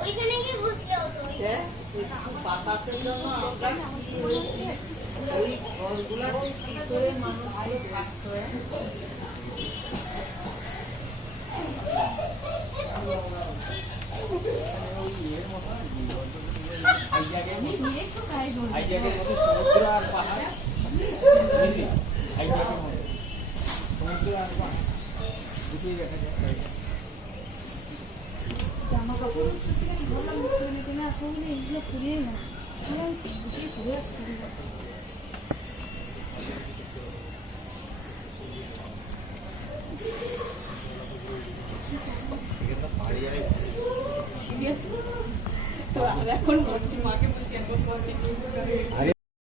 ওইখানে গিয়ে বসলে হতো। বাতাসের জন্য আমরা কি হয়েছি ওই ঘরগুলাতে কি করে মানুষগুলো থাকতো। সমুদ্র আর পাহাড়, সমুদ্র আর পাহাড় দুটোই দেখা যায়। জামা কাপড় বললাম না আসলে এগুলো ফুরিয়ে না ঘুরে আসতে সিরিয়াস তো এখন বলছি মাকে বলছি এখন